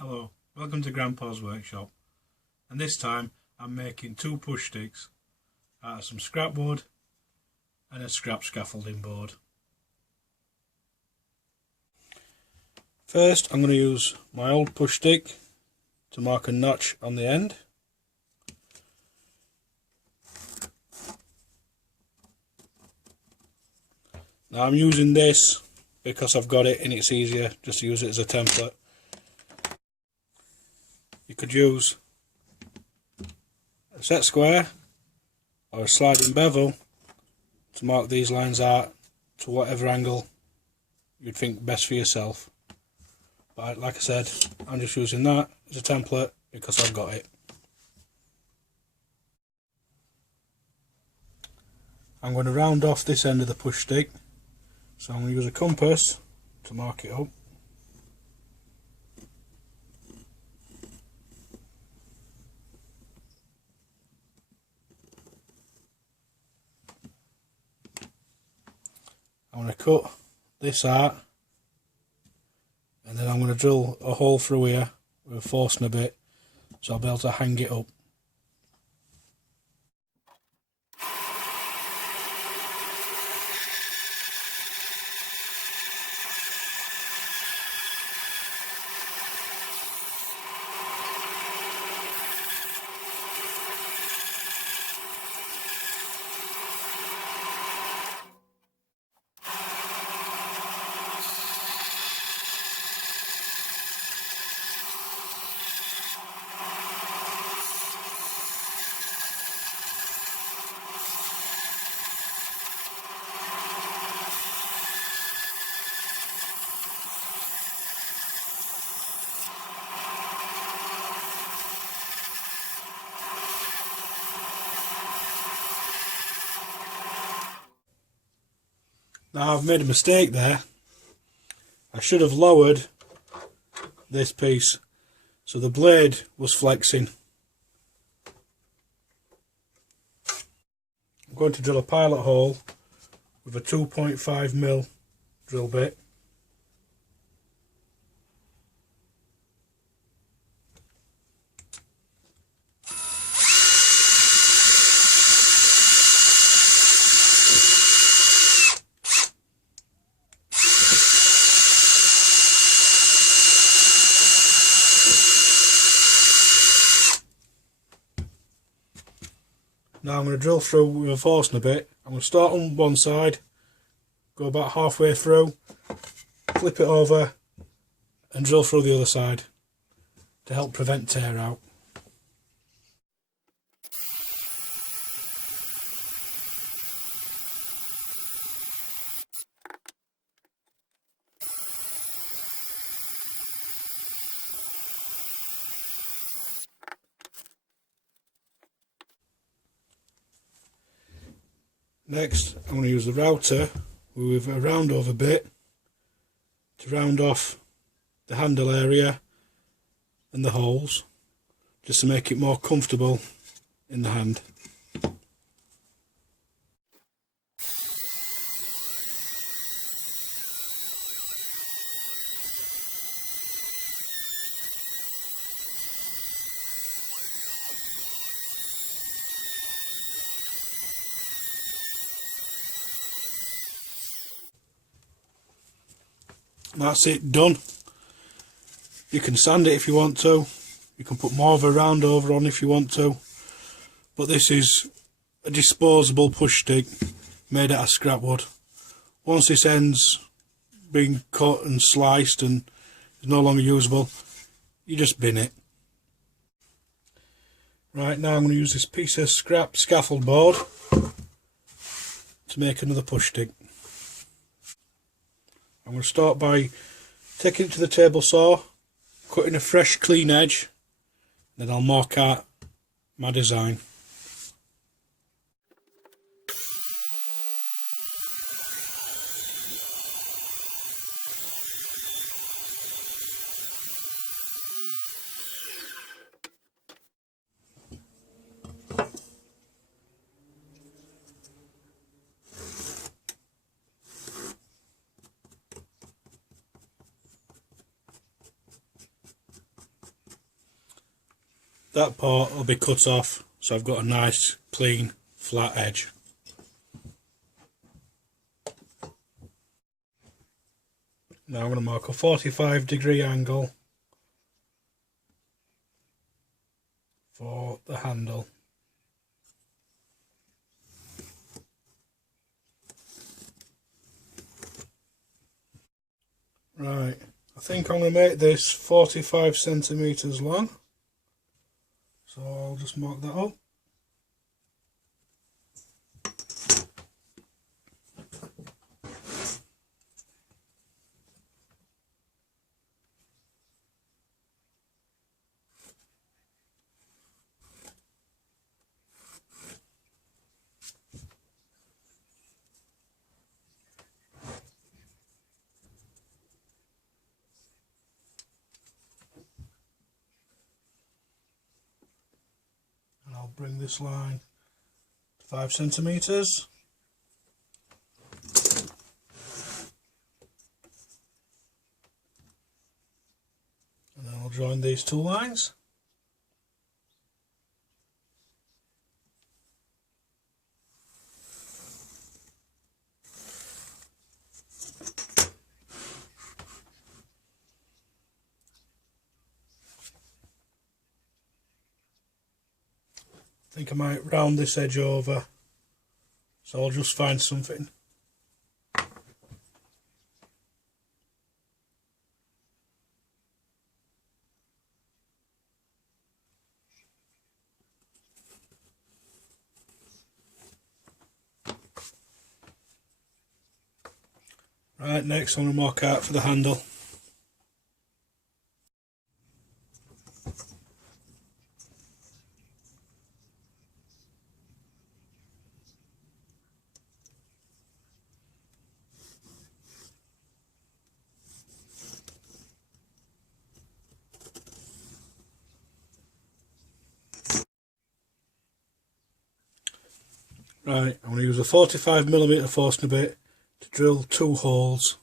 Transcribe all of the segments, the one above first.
Hello, welcome to Grandpa's Workshop, and this time I'm making two push sticks out of some scrap wood and a scrap scaffolding board. First I'm going to use my old push stick to mark a notch on the end. Now I'm using this because I've got it and it's easier just to use it as a template. You could use a set square or a sliding bevel to mark these lines out to whatever angle you'd think best for yourself. But like I said, I'm just using that as a template because I've got it. I'm going to round off this end of the push stick, so I'm going to use a compass to mark it up. I'm going to cut this out, and then I'm going to drill a hole through here with a Forstner bit so I'll be able to hang it up. Now I've made a mistake there. I should have lowered this piece so the blade was flexing. I'm going to drill a pilot hole with a 2.5mm drill bit. Now I'm going to drill through with a Forstner bit. I'm going to start on one side, go about halfway through, flip it over and drill through the other side to help prevent tear out. Next, I'm going to use the router with a round over bit to round off the handle area and the holes, just to make it more comfortable in the hand. That's it, done. You can sand it if you want to. You can put more of a round over on if you want to. But this is a disposable push stick made out of scrap wood. Once this end's been cut and sliced and is no longer usable, you just bin it. Right, now I'm going to use this piece of scrap scaffold board to make another push stick. I'm going to start by taking it to the table saw, cutting a fresh clean edge, then I'll mark out my design. that part will be cut off, so I've got a nice clean flat edge. Now I'm going to mark a 45-degree angle for the handle. Right, I think I'm going to make this 45 centimeters long, so I'll just mark that up. And I'll bring this line to 5 centimeters. And then I'll join these two lines. I think I might round this edge over, so I'll just find something. Right, next I'm going to mark out for the handle. Right, I'm going to use a 45mm Forstner bit to drill 2 holes.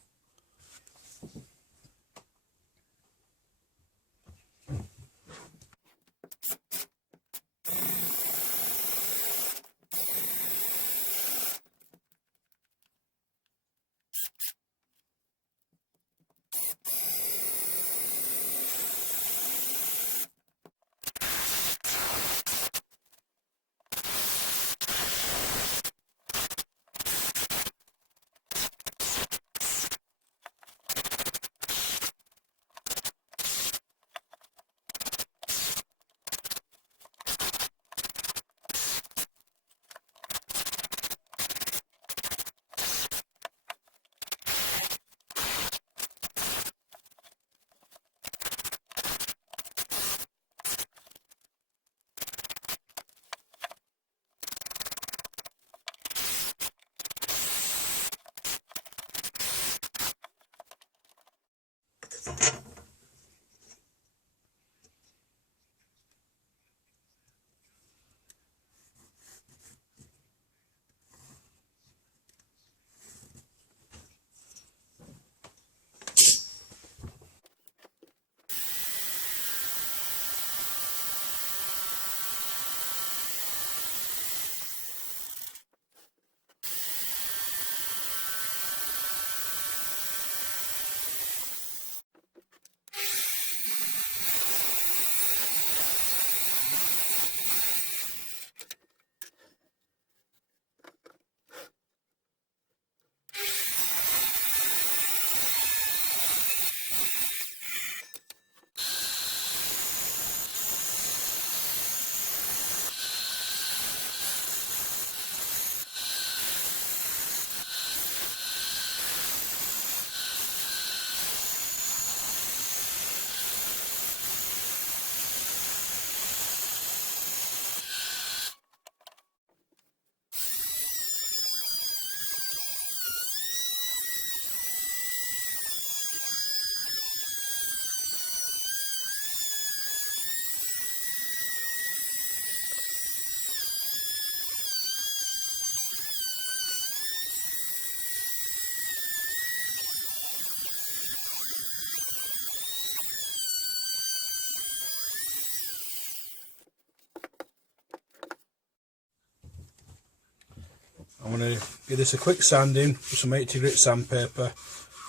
I'm going to give this a quick sanding with some 80 grit sandpaper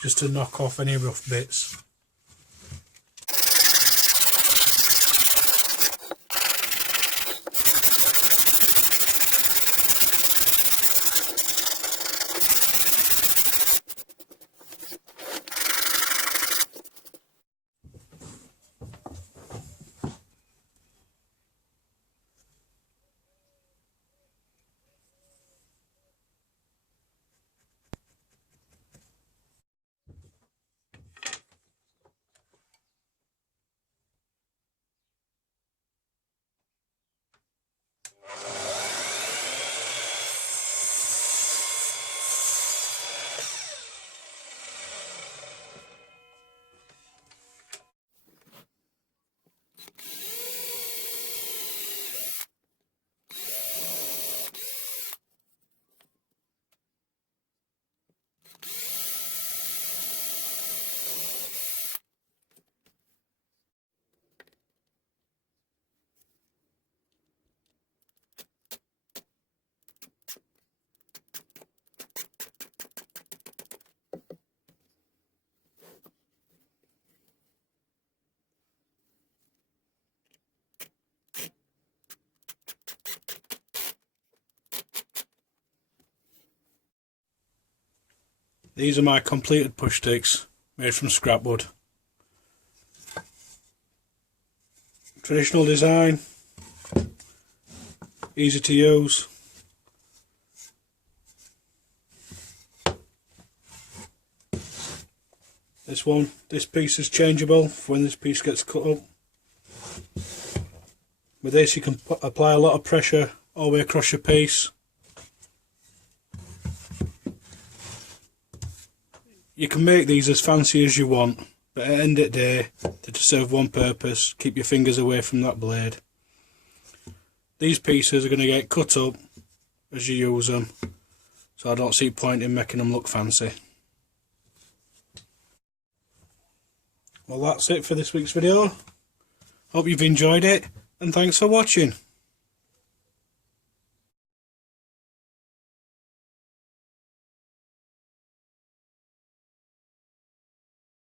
just to knock off any rough bits. These are my completed push sticks made from scrap wood. Traditional design, easy to use. This piece is changeable for when this piece gets cut up. With this you can apply a lot of pressure all the way across your piece. You can make these as fancy as you want, but at the end of the day, they just serve one purpose: keep your fingers away from that blade. These pieces are going to get cut up as you use them, so I don't see point in making them look fancy. Well, that's it for this week's video. Hope you've enjoyed it, and thanks for watching.